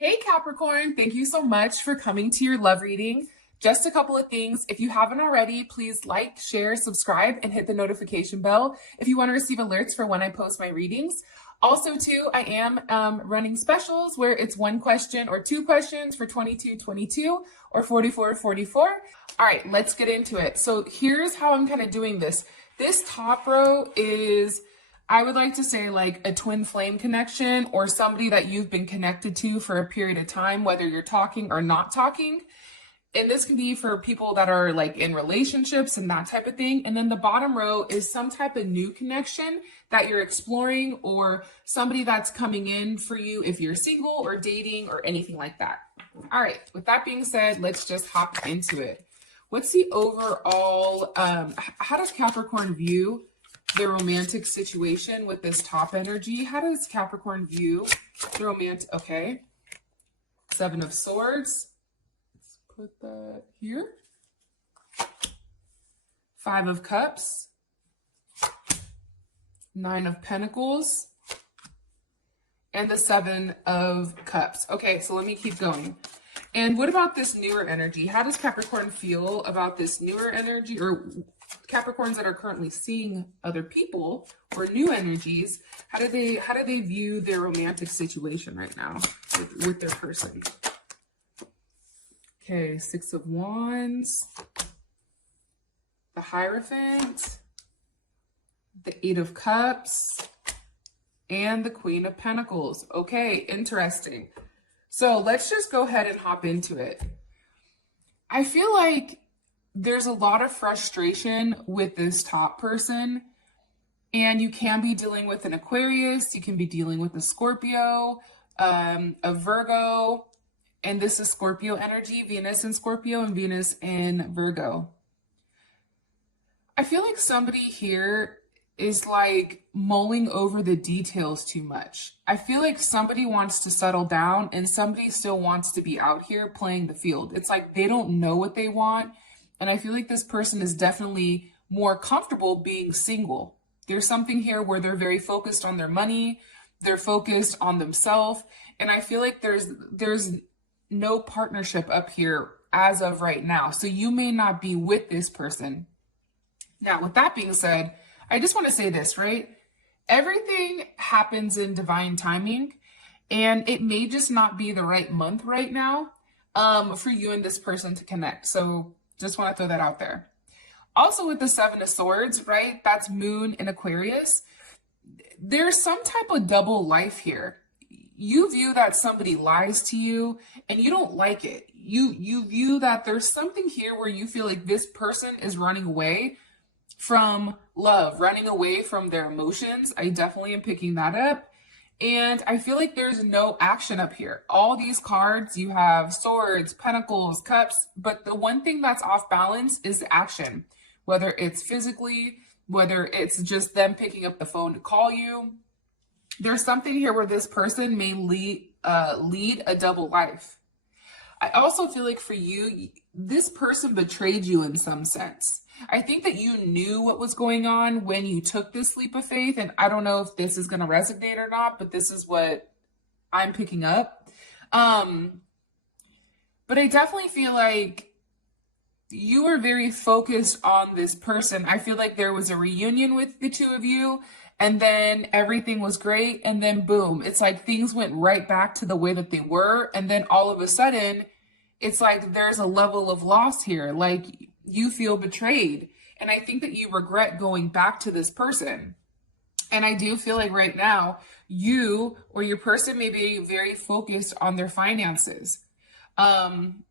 Hey Capricorn, thank you so much for coming to your love reading. Just a couple of things. If you haven't already, please like, share, subscribe, and hit the notification bell if you want to receive alerts for when I post my readings. Also, too, I am running specials where it's one question or two questions for 22.22 or 44.44. All right, let's get into it. So here's how I'm kind of doing this. This top row is, I would like to say, like a twin flame connection or somebody that you've been connected to for a period of time, whether you're talking or not talking. And this can be for people that are like in relationships and that type of thing. And then the bottom row is some type of new connection that you're exploring or somebody that's coming in for you if you're single or dating or anything like that. All right, with that being said, let's just hop into it. What's the overall, how does Capricorn view the romantic situation with this top energy? How does Capricorn view the romantic? Okay. Seven of Swords. Let's put that here. Five of Cups. Nine of Pentacles. And the Seven of Cups. Okay, so let me keep going. And what about this newer energy? How does Capricorn feel about this newer energy, or Capricorns that are currently seeing other people or new energies? How do they view their romantic situation right now with their person? Okay, Six of Wands, the Hierophant, the Eight of Cups, and the Queen of Pentacles. Okay, interesting. So let's just go ahead and hop into it. I feel like there's a lot of frustration with this top person, and you can be dealing with an Aquarius, you can be dealing with a Scorpio, a Virgo, and this is Scorpio energy, Venus in Scorpio and Venus in Virgo. I feel like somebody here is like mulling over the details too much. I feel like somebody wants to settle down and somebody still wants to be out here playing the field. It's like they don't know what they want. And I feel like this person is definitely more comfortable being single. There's something here where they're very focused on their money. They're focused on themselves. And I feel like there's no partnership up here as of right now. So you may not be with this person. Now, with that being said, I just want to say this, right? Everything happens in divine timing, and it may just not be the right month right now for you and this person to connect. So just want to throw that out there. Also with the Seven of Swords, right? That's Moon in Aquarius. There's some type of double life here. You view that somebody lies to you and you don't like it. You view that there's something here where you feel like this person is running away from love, running away from their emotions. I definitely am picking that up. And I feel like there's no action up here. All these cards, you have Swords, Pentacles, Cups, but the one thing that's off balance is the action. Whether it's physically, whether it's just them picking up the phone to call you. There's something here where this person may lead a double life. I also feel like for you, this person betrayed you in some sense. I think that you knew what was going on when you took this leap of faith. And I don't know if this is going to resonate or not, but this is what I'm picking up. But I definitely feel like you were very focused on this person. I feel like there was a reunion with the two of you, and then everything was great. And then boom, it's like things went right back to the way that they were. And then all of a sudden, it's like there's a level of loss here. Like you feel betrayed. And I think that you regret going back to this person. And I do feel like right now, you or your person may be very focused on their finances. And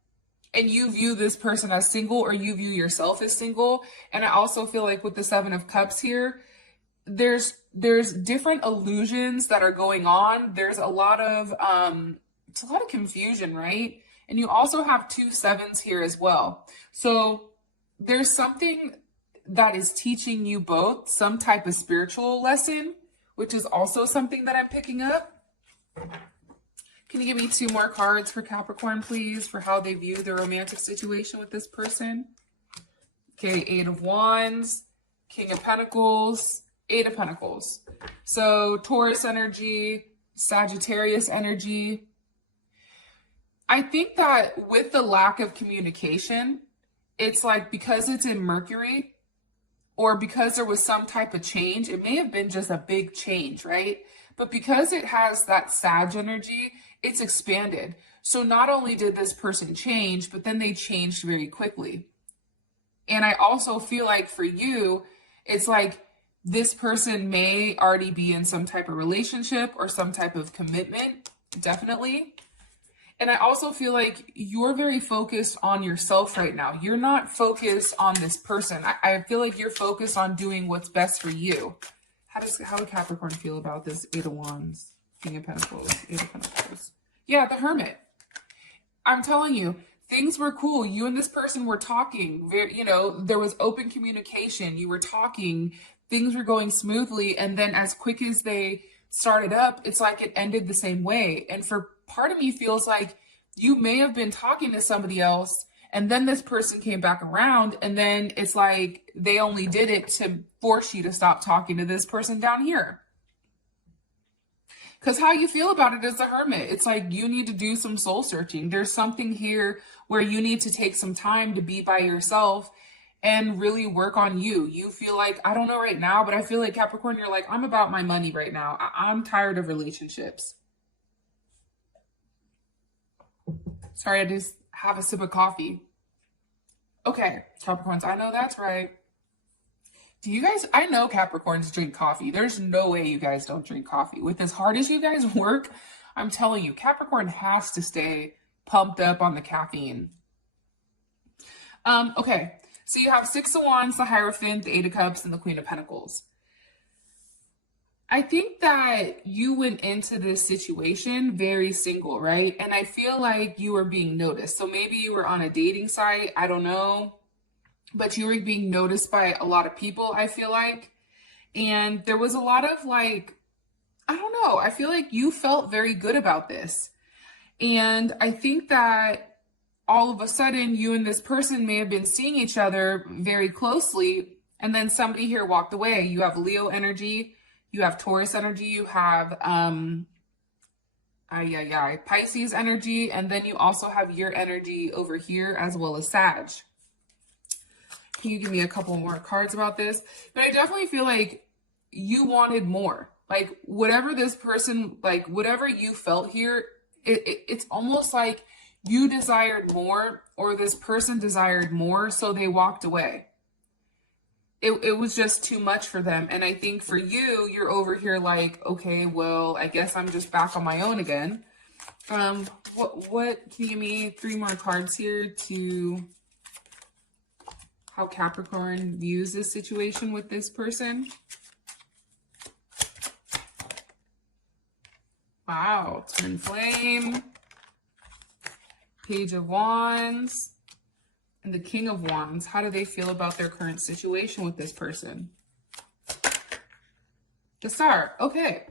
you view this person as single, or you view yourself as single. And I also feel like with the Seven of Cups here, there's different illusions that are going on. There's a lot of it's a lot of confusion, right? And you also have two sevens here as well. So there's something that is teaching you both some type of spiritual lesson, which is also something that I'm picking up. Can you give me two more cards for Capricorn, please, for how they view their romantic situation with this person? Okay, Eight of Wands, King of Pentacles, Eight of Pentacles. So Taurus energy, Sagittarius energy. I think that with the lack of communication, it's like because it's in Mercury or because there was some type of change, it may have been just a big change, right? But because it has that Sag energy, it's expanded. So not only did this person change, but then they changed very quickly. And I also feel like for you, it's like this person may already be in some type of relationship or some type of commitment, definitely. And I also feel like you're very focused on yourself right now. You're not focused on this person. I feel like you're focused on doing what's best for you. How would Capricorn feel about this Eight of Wands, King of Pentacles, Eight of Pentacles? Yeah, the Hermit. I'm telling you, things were cool. You and this person were talking. You know, there was open communication. You were talking. Things were going smoothly. And then as quick as they started up, it's like it ended the same way. And for part of me feels like you may have been talking to somebody else and then this person came back around and then it's like they only did it to force you to stop talking to this person down here. Because how you feel about it is the Hermit. It's like you need to do some soul searching. There's something here where you need to take some time to be by yourself and really work on you. You feel like, I don't know right now, but I feel like Capricorn, you're like, I'm about my money right now. I'm tired of relationships. Sorry, I just have a sip of coffee. Okay, Capricorns, I know that's right. Do you guys, I know Capricorns drink coffee. There's no way you guys don't drink coffee. With as hard as you guys work, I'm telling you, Capricorn has to stay pumped up on the caffeine. Okay, so you have Six of Wands, the Hierophant, the Eight of Cups, and the Queen of Pentacles. I think that you went into this situation very single, right? And I feel like you were being noticed. So maybe you were on a dating site, I don't know, but you were being noticed by a lot of people, I feel like. And there was a lot of like, I don't know, I feel like you felt very good about this. And I think that all of a sudden you and this person may have been seeing each other very closely. And then somebody here walked away. You have Leo energy. You have Taurus energy, you have Pisces energy, and then you also have your energy over here as well as Sag. Can you give me a couple more cards about this? But I definitely feel like you wanted more. Like whatever this person, like whatever you felt here, it's almost like you desired more or this person desired more, so they walked away. It was just too much for them. And I think for you, you're over here like, okay, well, I guess I'm just back on my own again. What can you give me 3 more cards here to how Capricorn views this situation with this person? Wow, Twin Flame, Page of Wands, and the King of Wands. How do they feel about their current situation with this person? The Star. Okay.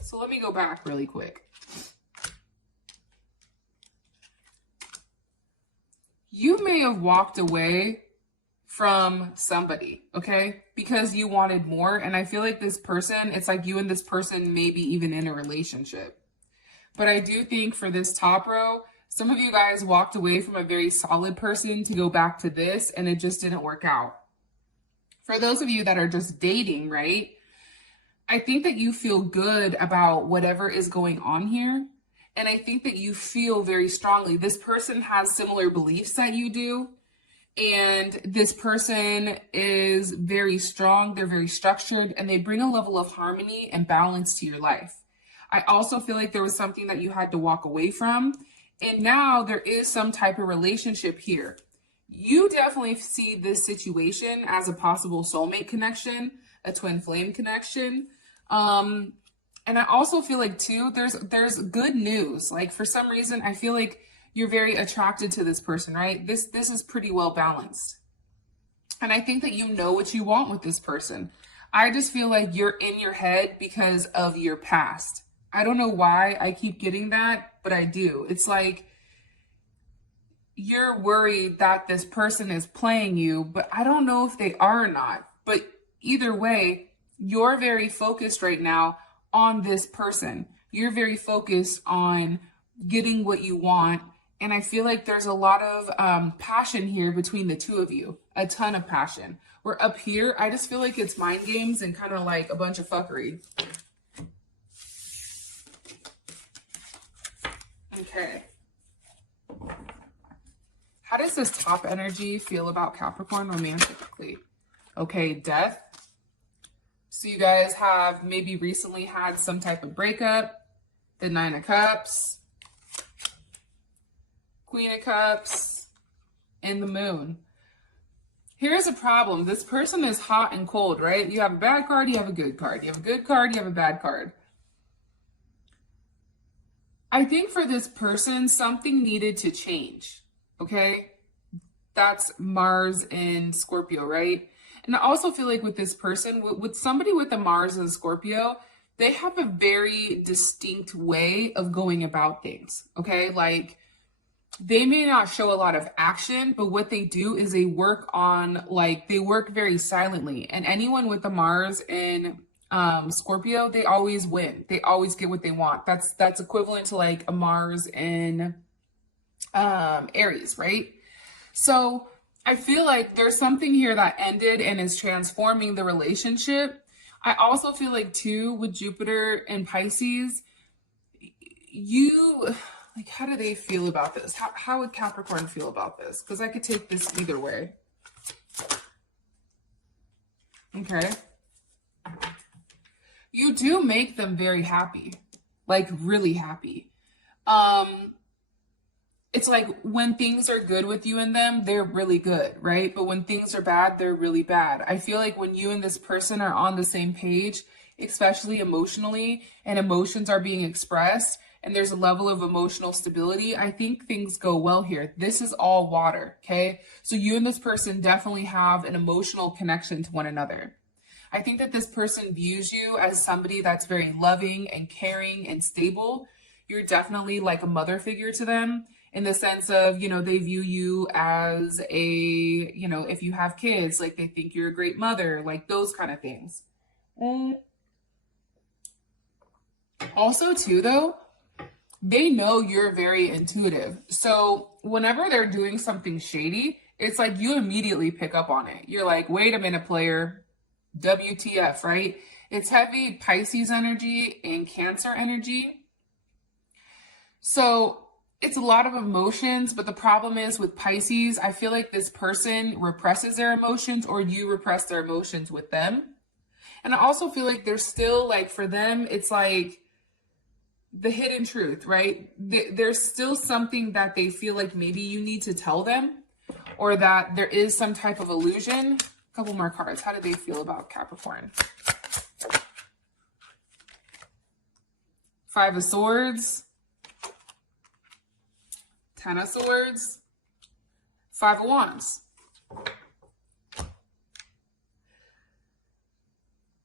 So let me go back really quick. You may have walked away from somebody, okay? Because you wanted more. And I feel like this person, it's like you and this person may be even in a relationship. But I do think for this top row, some of you guys walked away from a very solid person to go back to this, and it just didn't work out. For those of you that are just dating, right? I think that you feel good about whatever is going on here. And I think that you feel very strongly. This person has similar beliefs that you do. And this person is very strong. They're very structured, and they bring a level of harmony and balance to your life. I also feel like there was something that you had to walk away from. And now there is some type of relationship here. You definitely see this situation as a possible soulmate connection, a twin flame connection. And I also feel like too, there's good news. Like for some reason, I feel like you're very attracted to this person, right? This is pretty well balanced. And I think that you know what you want with this person. I just feel like you're in your head because of your past. I don't know why I keep getting that, but I do. It's like you're worried that this person is playing you, but I don't know if they are or not. But either way, you're very focused right now on this person. You're very focused on getting what you want. And I feel like there's a lot of passion here between the two of you, a ton of passion. We're up here, I just feel like it's mind games and kind of like a bunch of fuckery. Okay. How does this top energy feel about Capricorn romantically? Okay, death. So you guys have maybe recently had some type of breakup. The Nine of Cups, Queen of Cups, and the Moon. Here's a problem. This person is hot and cold, right? You have a bad card, you have a good card. You have a good card, you have a bad card. I think for this person, something needed to change, okay? That's Mars and Scorpio, right? And I also feel like with this person, with somebody with the Mars and Scorpio, they have a very distinct way of going about things, okay? Like, they may not show a lot of action, but what they do is they work on, like, they work very silently. And anyone with the Mars in Scorpio, they always win. They always get what they want. That's equivalent to like a Mars in Aries, right? So I feel like there's something here that ended and is transforming the relationship. I also feel like too, with Jupiter and Pisces, like, how do they feel about this? How would Capricorn feel about this? Because I could take this either way. Okay. You do make them very happy, like really happy. It's like when things are good with you and them, they're really good, right? But when things are bad, they're really bad. I feel like when you and this person are on the same page, especially emotionally, and emotions are being expressed, and there's a level of emotional stability, I think things go well here. This is all water, okay? So you and this person definitely have an emotional connection to one another. I think that this person views you as somebody that's very loving and caring and stable. You're definitely like a mother figure to them in the sense of, you know, they view you as a, you know, if you have kids, like they think you're a great mother, like those kind of things. Also too, though, they know you're very intuitive. So whenever they're doing something shady, it's like you immediately pick up on it. You're like, wait a minute, player. WTF, right? It's heavy Pisces energy and Cancer energy. So it's a lot of emotions, but the problem is with Pisces, I feel like this person represses their emotions or you repress their emotions with them. And I also feel like there's still, like, for them, it's like the hidden truth, right? There's still something that they feel like maybe you need to tell them, or that there is some type of illusion. A couple more cards. How do they feel about Capricorn? Five of Swords, Ten of Swords, Five of Wands.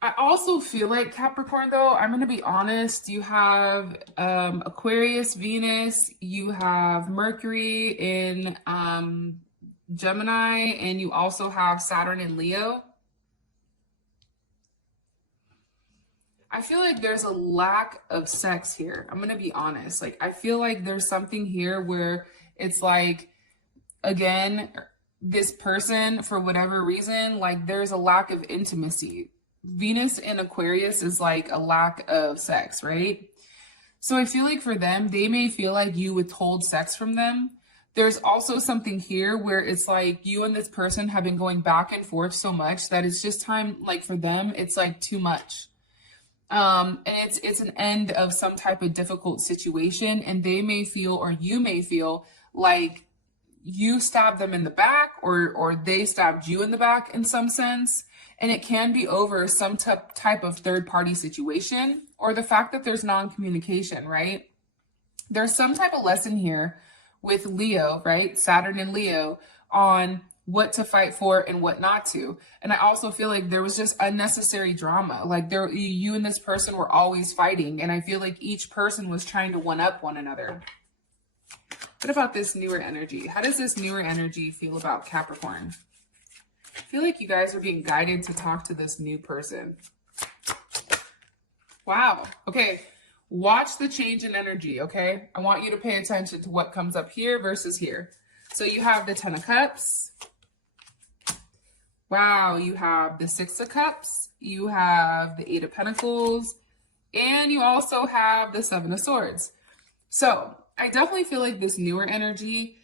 I also feel like Capricorn, though, I'm going to be honest, you have Aquarius, Venus, you have Mercury in Gemini, and you also have Saturn in Leo. I feel like there's a lack of sex here. I'm going to be honest. Like, I feel like there's something here where it's like, again, this person, for whatever reason, like there's a lack of intimacy. Venus in Aquarius is like a lack of sex, right? So I feel like for them, they may feel like you withhold sex from them. There's also something here where it's like you and this person have been going back and forth so much that it's just time, like for them, it's like too much. And it's an end of some type of difficult situation, and they may feel, or you may feel like you stabbed them in the back, or they stabbed you in the back in some sense. And it can be over some type of third-party situation, or the fact that there's non-communication, right? There's some type of lesson here with Leo, right? Saturn and Leo, on what to fight for and what not to. And I also feel like there was just unnecessary drama. Like you and this person were always fighting, and I feel like each person was trying to one-up one another. What about this newer energy? How does this newer energy feel about Capricorn? I feel like you guys are being guided to talk to this new person. Wow. Okay. Watch the change in energy, okay? I want you to pay attention to what comes up here versus here. So you have the 10 of Cups. Wow, you have the 6 of Cups. You have the 8 of Pentacles. And you also have the 7 of Swords. So I definitely feel like this newer energy,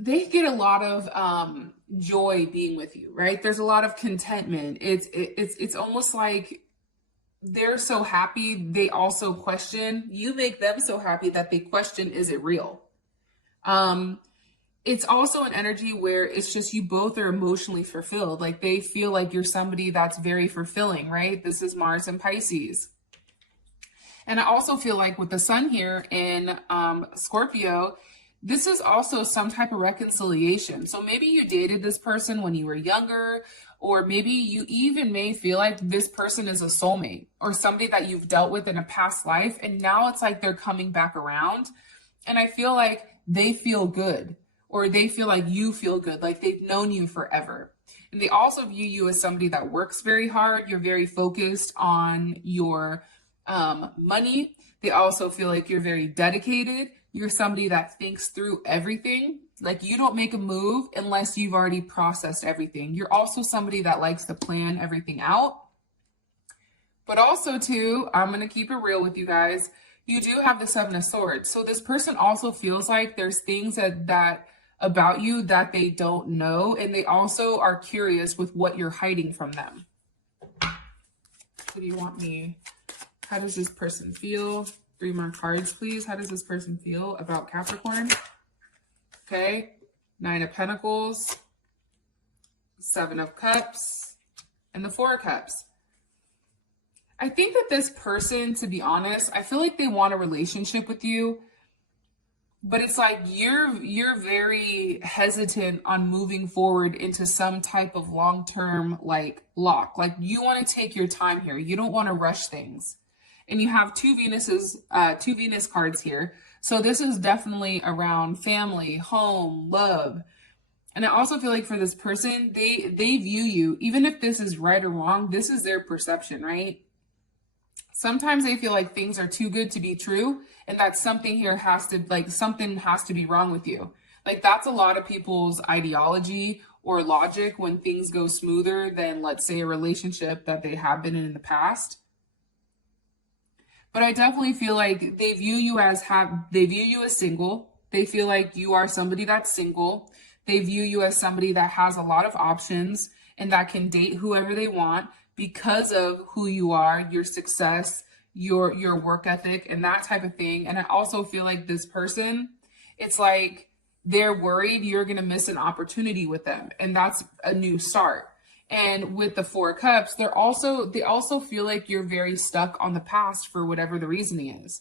they get a lot of joy being with you, right? There's a lot of contentment. It's almost like they're so happy, they also question. You make them so happy that they question, is it real? It's also an energy where it's just you both are emotionally fulfilled. Like they feel like you're somebody that's very fulfilling, right? This is Mars and Pisces. And I also feel like with the sun here in Scorpio, this is also some type of reconciliation. So maybe you dated this person when you were younger, or maybe you even may feel like this person is a soulmate or somebody that you've dealt with in a past life. And now it's like they're coming back around. And I feel like they feel good, or they feel like you feel good, like they've known you forever. And they also view you as somebody that works very hard. You're very focused on your money. They also feel like you're very dedicated. You're somebody that thinks through everything. Like you don't make a move unless you've already processed everything. You're also somebody that likes to plan everything out. But also too, I'm going to keep it real with you guys. You do have the 7 of Swords. So this person also feels like there's things that about you that they don't know. And they also are curious with what you're hiding from them. What do you want me? How does this person feel? 3 more cards, please. How does this person feel about Capricorn? Okay. 9 of Pentacles, 7 of Cups, and the 4 of Cups. I think that this person, to be honest, I feel like they want a relationship with you, but it's like you're very hesitant on moving forward into some type of long-term like lock. Like you want to take your time here. You don't want to rush things. And you have two Venus cards here. So this is definitely around family, home, love. And I also feel like for this person, they view you, even if this is right or wrong, this is their perception, right? Sometimes they feel like things are too good to be true, and that something here something has to be wrong with you. Like that's a lot of people's ideology or logic when things go smoother than, let's say, a relationship that they have been in the past. But I definitely feel like they view you as single. They feel like you are somebody that's single. They view you as somebody that has a lot of options and that can date whoever they want because of who you are, your success, your work ethic, and that type of thing. And I also feel like this person, it's like they're worried you're going to miss an opportunity with them. And that's a new start. And with the 4 of Cups, they also feel like you're very stuck on the past for whatever the reasoning is.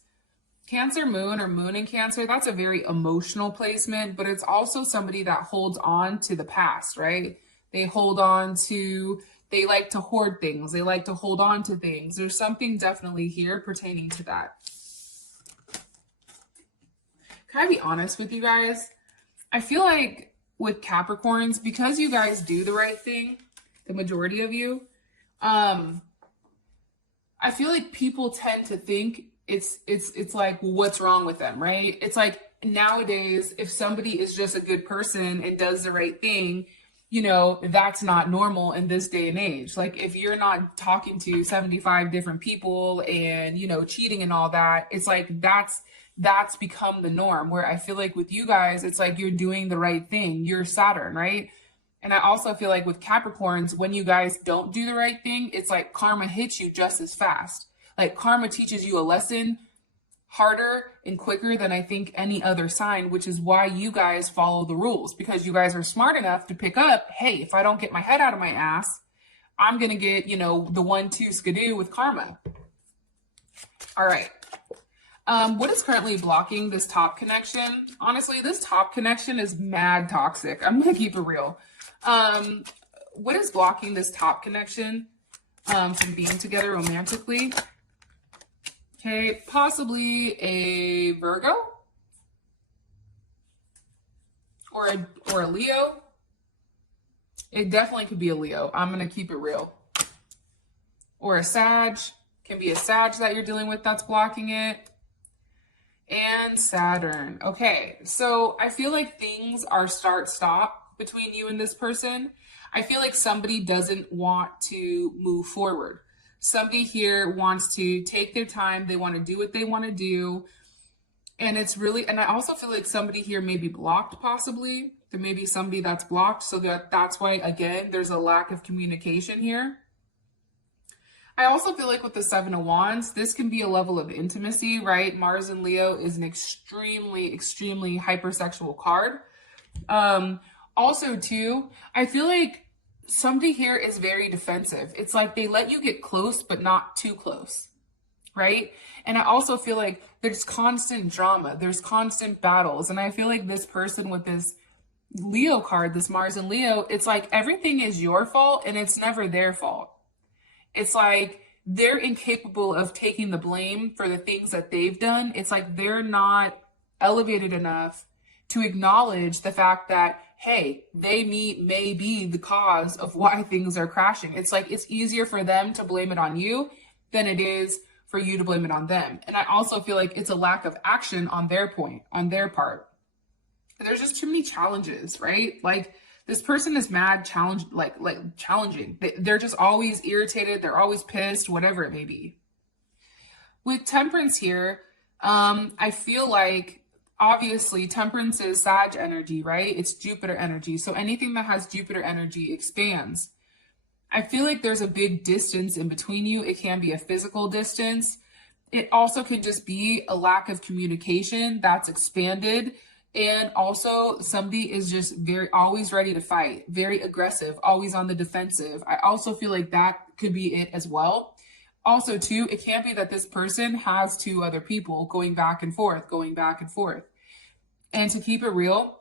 Cancer moon or moon in Cancer, that's a very emotional placement, but it's also somebody that holds on to the past, right? They like to hoard things. They like to hold on to things. There's something definitely here pertaining to that. Can I be honest with you guys? I feel like with Capricorns, because you guys do the right thing, the majority of you, I feel like people tend to think it's like, what's wrong with them, right? It's like nowadays, if somebody is just a good person and does the right thing, that's not normal in this day and age. Like if you're not talking to 75 different people and, cheating and all that, it's like that's become the norm, where I feel like with you guys, it's like you're doing the right thing. You're Saturn, right? And I also feel like with Capricorns, when you guys don't do the right thing, it's like karma hits you just as fast. Like karma teaches you a lesson harder and quicker than I think any other sign, which is why you guys follow the rules, because you guys are smart enough to pick up, hey, if I don't get my head out of my ass, I'm going to get, the 1-2 skidoo with karma. All right. What is currently blocking this top connection? Honestly, this top connection is mad toxic. I'm going to keep it real. What is blocking this top connection from being together romantically? Okay, possibly a Virgo or a Leo. It definitely could be a Leo. I'm going to keep it real. Or a Sag. Can be a Sag that you're dealing with that's blocking it. And Saturn. Okay, so I feel like things are start-stop between you and this person. I feel like somebody doesn't want to move forward. Somebody here wants to take their time. They want to do what they want to do. And it's really, and I also feel like somebody here may be blocked possibly. There may be somebody that's blocked. So that's why, again, there's a lack of communication here. I also feel like with the Seven of Wands, this can be a level of intimacy, right? Mars in Leo is an extremely, extremely hypersexual card. Also, too, I feel like somebody here is very defensive. It's like they let you get close, but not too close, right? And I also feel like there's constant drama. There's constant battles. And I feel like this person with this Leo card, this Mars in Leo, it's like everything is your fault and it's never their fault. It's like they're incapable of taking the blame for the things that they've done. It's like they're not elevated enough to acknowledge the fact that, hey, they may be the cause of why things are crashing. It's like it's easier for them to blame it on you than it is for you to blame it on them. And I also feel like it's a lack of action on their part. There's just too many challenges, right? Like, this person is mad, challenging. They're just always irritated. They're always pissed, whatever it may be. With Temperance here, I feel like, obviously, Temperance is Sag energy, right? It's Jupiter energy. So anything that has Jupiter energy expands. I feel like there's a big distance in between you. It can be a physical distance. It also could just be a lack of communication that's expanded. And also somebody is just always ready to fight, very aggressive, always on the defensive. I also feel like that could be it as well. Also too, it can't be that this person has two other people going back and forth. And to keep it real,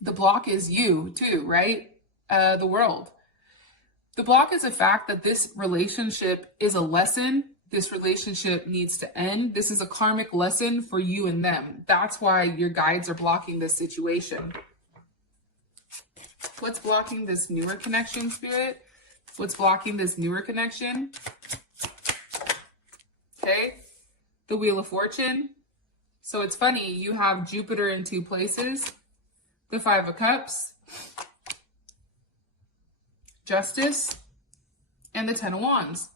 the block is you too, right? The world. The block is the fact that this relationship is a lesson. This relationship needs to end. This is a karmic lesson for you and them. That's why your guides are blocking this situation. What's blocking this newer connection, Spirit? What's blocking this newer connection? Okay. The Wheel of Fortune. So it's funny, you have Jupiter in two places. The Five of Cups. Justice. And the Ten of Wands.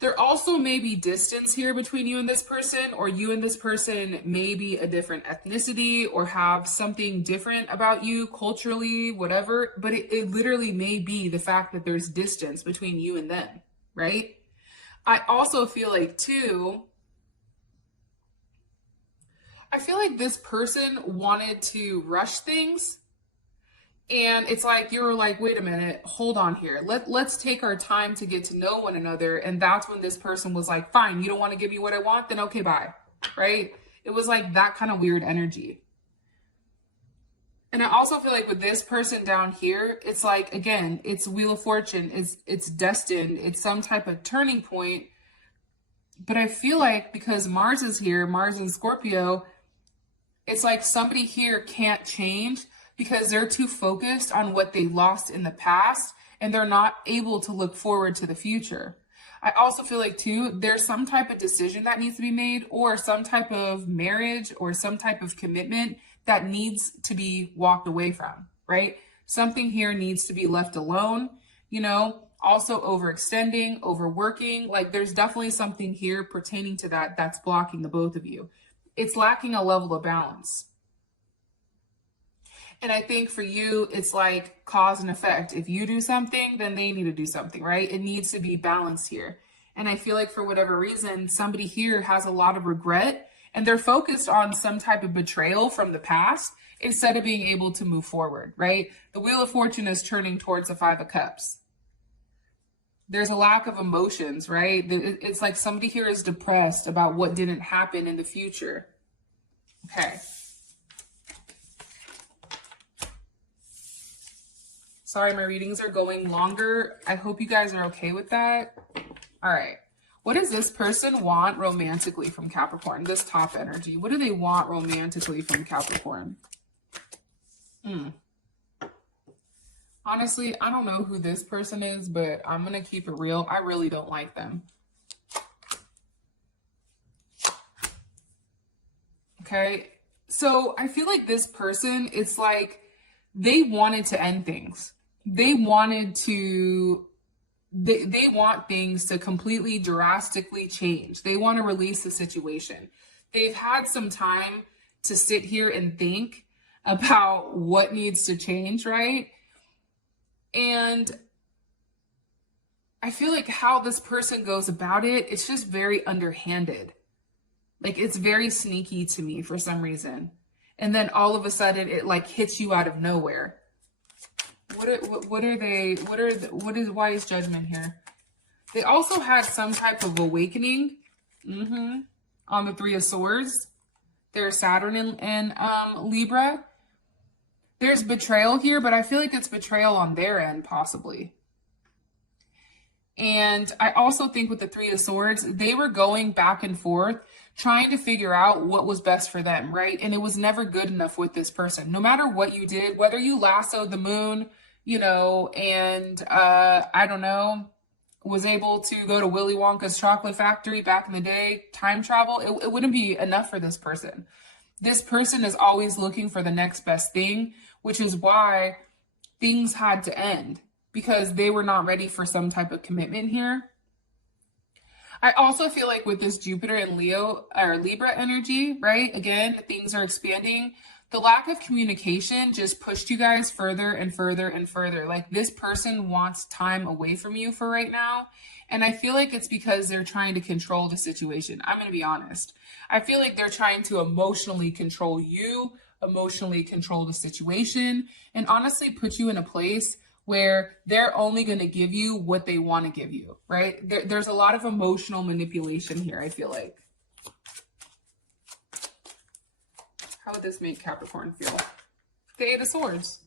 There also may be distance here between you and this person, or you and this person may be a different ethnicity or have something different about you culturally, whatever. But it literally may be the fact that there's distance between you and them, right? I also feel like, too, I feel like this person wanted to rush things. And it's like, you were like, wait a minute, hold on here. Let's take our time to get to know one another. And that's when this person was like, fine, you don't want to give me what I want? Then okay, bye. Right? It was like that kind of weird energy. And I also feel like with this person down here, it's like, again, it's Wheel of Fortune. It's destined. It's some type of turning point. But I feel like because Mars is here, Mars in Scorpio, it's like somebody here can't change because they're too focused on what they lost in the past and they're not able to look forward to the future. I also feel like, too, there's some type of decision that needs to be made, or some type of marriage or some type of commitment that needs to be walked away from, right? Something here needs to be left alone, you know, also overextending, overworking. Like, there's definitely something here pertaining to that that's blocking the both of you. It's lacking a level of balance. And I think for you, it's like cause and effect. If you do something, then they need to do something, right? It needs to be balanced here. And I feel like for whatever reason, somebody here has a lot of regret and they're focused on some type of betrayal from the past instead of being able to move forward, right? The Wheel of Fortune is turning towards the Five of Cups. There's a lack of emotions, right? It's like somebody here is depressed about what didn't happen in the future. Okay. Sorry, my readings are going longer. I hope you guys are okay with that. All right. What does this person want romantically from Capricorn? This top energy. What do they want romantically from Capricorn? Honestly, I don't know who this person is, but I'm going to keep it real. I really don't like them. Okay. So I feel like this person, it's like they wanted to end things. They wanted to, they want things to completely drastically change. They want to release the situation. They've had some time to sit here and think about what needs to change, right? And I feel like how this person goes about it, it's just very underhanded. Like it's very sneaky to me for some reason. And then all of a sudden it like hits you out of nowhere. What are they, what is wise judgment here? They also had some type of awakening on the Three of Swords. There's Saturn and Libra. There's betrayal here, but I feel like it's betrayal on their end, possibly. And I also think with the Three of Swords, they were going back and forth, trying to figure out what was best for them, right? And it was never good enough with this person. No matter what you did, whether you lassoed the moon, you know, and I don't know, was able to go to Willy Wonka's chocolate factory back in the day, time travel, it wouldn't be enough for this person. This person is always looking for the next best thing, which is why things had to end, because they were not ready for some type of commitment here. I also feel like with this Jupiter and Leo or Libra energy, right? Again, things are expanding. The lack of communication just pushed you guys further and further and further. Like this person wants time away from you for right now. And I feel like it's because they're trying to control the situation. I'm going to be honest. I feel like they're trying to emotionally control you, emotionally control the situation, and honestly put you in a place where they're only going to give you what they want to give you, right? There's a lot of emotional manipulation here, I feel like. How would this make Capricorn feel? The Eight of Swords.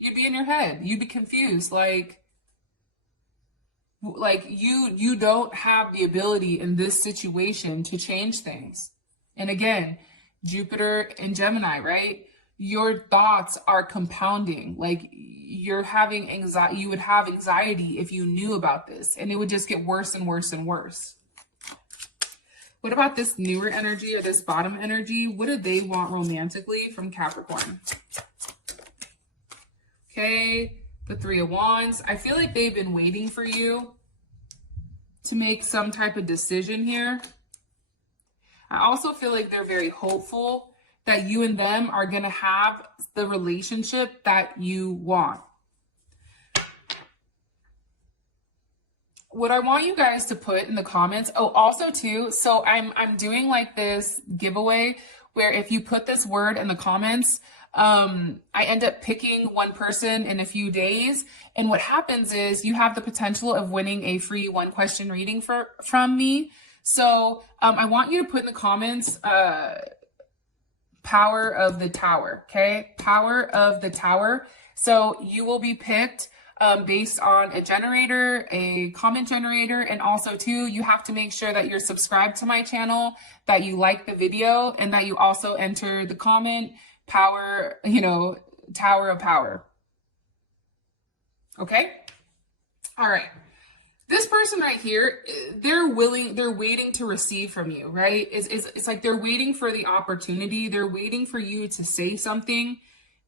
You'd be in your head. You'd be confused. Like you don't have the ability in this situation to change things. And again, Jupiter and Gemini, right? Your thoughts are compounding. Like you're having anxiety. You would have anxiety if you knew about this, and it would just get worse and worse and worse. What about this newer energy or this bottom energy? What do they want romantically from Capricorn? Okay, the Three of Wands. I feel like they've been waiting for you to make some type of decision here. I also feel like they're very hopeful that you and them are going to have the relationship that you want. What I want you guys to put in the comments, oh, also too, so I'm doing like this giveaway where if you put this word in the comments, I end up picking one person in a few days. And what happens is you have the potential of winning a free 1-question reading from me. So I want you to put in the comments, Power of the Tower, okay? Power of the Tower. So you will be picked based on a generator, a comment generator, and also too, you have to make sure that you're subscribed to my channel, that you like the video, and that you also enter the comment, power, you know, Tower of Power. Okay? All right. This person right here, they're waiting to receive from you, right? It's like they're waiting for the opportunity. They're waiting for you to say something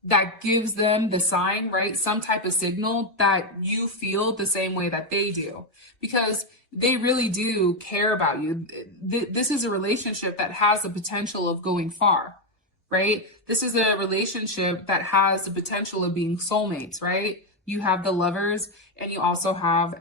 that gives them the sign, right? Some type of signal that you feel the same way that they do, because they really do care about you. This is a relationship that has the potential of going far, right? This is a relationship that has the potential of being soulmates, right? You have the Lovers and you also have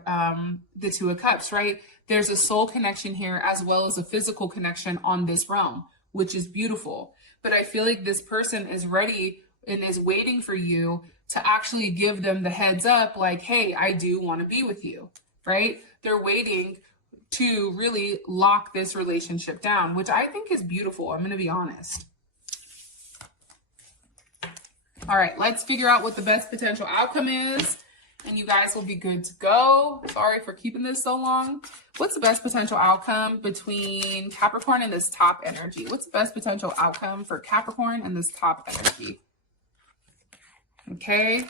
the Two of Cups, right? There's a soul connection here as well as a physical connection on this realm, which is beautiful. But I feel like this person is ready and is waiting for you to actually give them the heads up, like, hey, I do want to be with you, right? They're waiting to really lock this relationship down, which I think is beautiful. I'm going to be honest. All right, let's figure out what the best potential outcome is, and you guys will be good to go. Sorry for keeping this so long. What's the best potential outcome between Capricorn and this top energy? What's the best potential outcome for Capricorn and this top energy? Okay.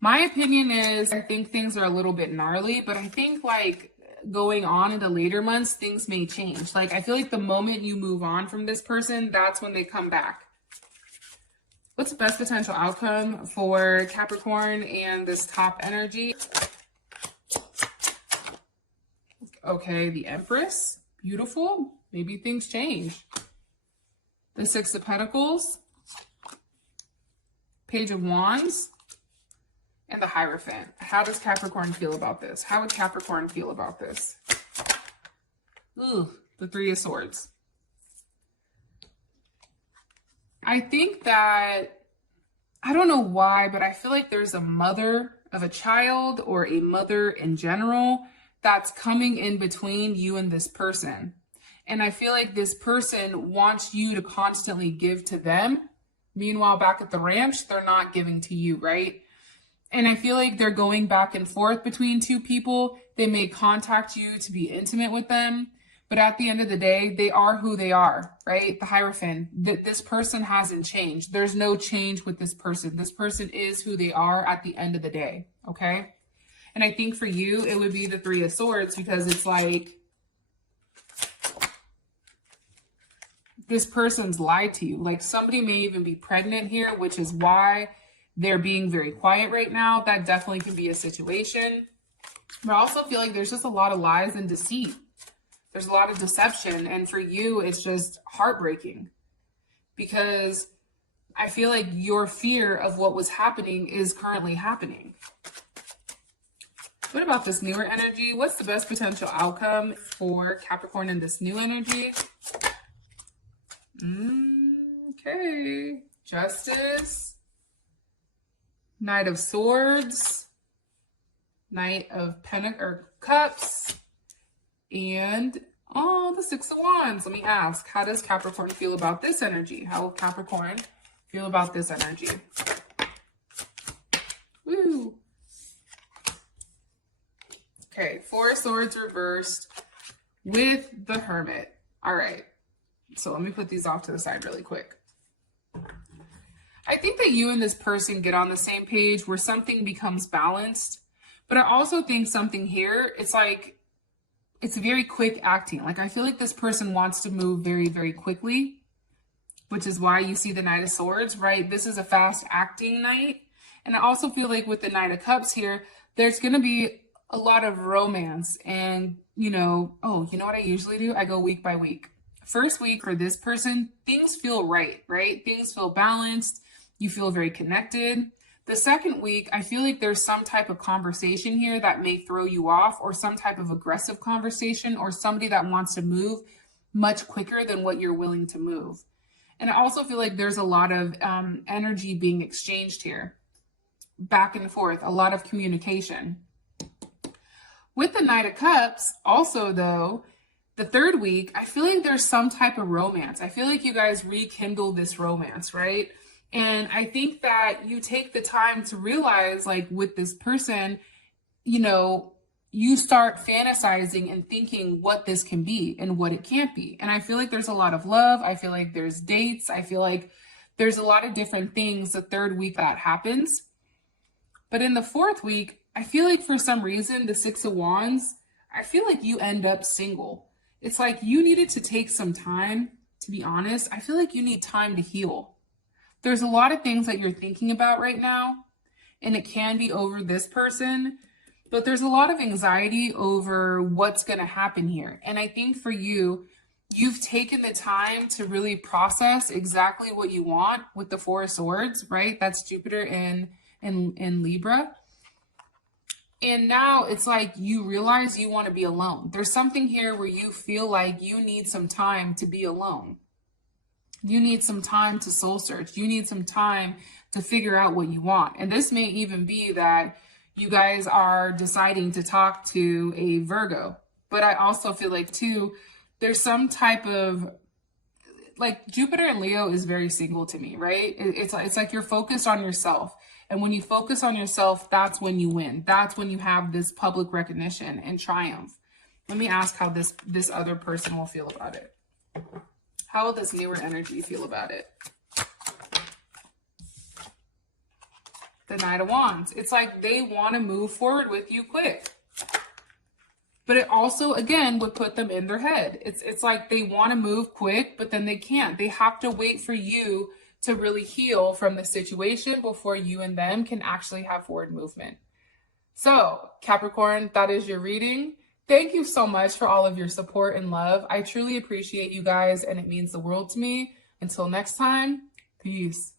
My opinion is I think things are a little bit gnarly, but I think like going on into later months, things may change. Like I feel like the moment you move on from this person, that's when they come back. What's the best potential outcome for Capricorn and this top energy? Okay, the Empress. Beautiful. Maybe things change. The Six of Pentacles. Page of Wands. And the Hierophant. How does Capricorn feel about this? How would Capricorn feel about this? Ooh, the Three of Swords. I think that, I don't know why, but I feel like there's a mother of a child or a mother in general that's coming in between you and this person. And I feel like this person wants you to constantly give to them. Meanwhile, back at the ranch, they're not giving to you, right? And I feel like they're going back and forth between two people. They may contact you to be intimate with them. But at the end of the day, they are who they are, right? The Hierophant, this person hasn't changed. There's no change with this person. This person is who they are at the end of the day, okay? And I think for you, it would be the Three of Swords because it's like this person's lied to you. Like somebody may even be pregnant here, which is why they're being very quiet right now. That definitely can be a situation. But I also feel like there's just a lot of lies and deceit. There's a lot of deception. And for you, it's just heartbreaking because I feel like your fear of what was happening is currently happening. What about this newer energy? What's the best potential outcome for Capricorn in this new energy? Okay. Justice. Knight of Swords, Knight of Cups, and the Six of Wands. Let me ask, how does Capricorn feel about this energy? How will Capricorn feel about this energy? Woo. Okay, Four of Swords reversed with the Hermit. All right, so let me put these off to the side really quick. I think that you and this person get on the same page where something becomes balanced. But I also think something here, it's like, it's very quick acting. Like I feel like this person wants to move very, very quickly, which is why you see the Knight of Swords, right? This is a fast acting knight. And I also feel like with the Knight of Cups here, there's going to be a lot of romance. And, you know what I usually do? I go week by week. First week for this person, things feel right? Things feel balanced. You feel very connected. The second week, I feel like there's some type of conversation here that may throw you off, or some type of aggressive conversation, or somebody that wants to move much quicker than what you're willing to move. And I also feel like there's a lot of energy being exchanged here, back and forth, a lot of communication. With the Knight of Cups, also though, the third week, I feel like there's some type of romance. I feel like you guys rekindle this romance, right? And I think that you take the time to realize, like with this person, you start fantasizing and thinking what this can be and what it can't be. And I feel like there's a lot of love. I feel like there's dates. I feel like there's a lot of different things the third week that happens. But in the fourth week, I feel like for some reason, the Six of Wands, I feel like you end up single. It's like you needed to take some time, to be honest. I feel like you need time to heal. There's a lot of things that you're thinking about right now, and it can be over this person, but there's a lot of anxiety over what's going to happen here. And I think for you, you've taken the time to really process exactly what you want with the Four of Swords, right? That's Jupiter in Libra. And now it's like you realize you want to be alone. There's something here where you feel like you need some time to be alone. You need some time to soul search. You need some time to figure out what you want. And this may even be that you guys are deciding to talk to a Virgo. But I also feel like too, there's some type of, like Jupiter and Leo is very single to me, right? It's like you're focused on yourself. And when you focus on yourself, that's when you win. That's when you have this public recognition and triumph. Let me ask how this other person will feel about it. How will this newer energy feel about it? the Knight of Wands. It's like they want to move forward with you quick. But it also, again, would put them in their head. It's like they want to move quick, but then they can't. They have to wait for you to really heal from the situation before you and them can actually have forward movement. So, Capricorn, that is your reading. Thank you so much for all of your support and love. I truly appreciate you guys, and it means the world to me. Until next time, peace.